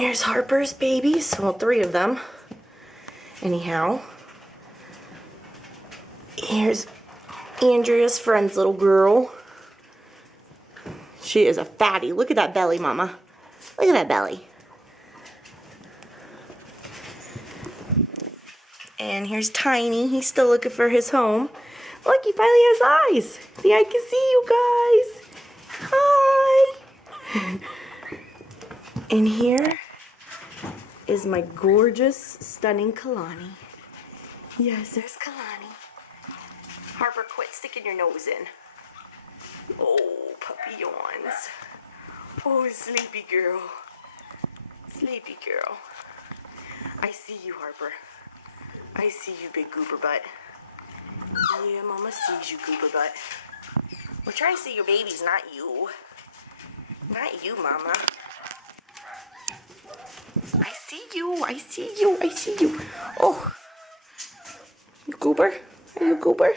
Here's Harper's babies. Well, 3 of them. Anyhow. Here's Andrea's friend's little girl. She is a fatty. Look at that belly, Mama. Look at that belly. And here's Tiny. He's still looking for his home. Look, he finally has eyes. See, I can see you guys. Hi. And here is my gorgeous, stunning Kalani. Yes, there's Kalani. Harper, quit sticking your nose in. Oh, puppy yawns. Oh, sleepy girl. Sleepy girl. I see you, Harper. I see you, big goober butt. Yeah, Mama sees you, goober butt. We're trying to see your babies, not you. Not you, Mama. I see you. I see you. I see you. Oh. You goober? Are you goober?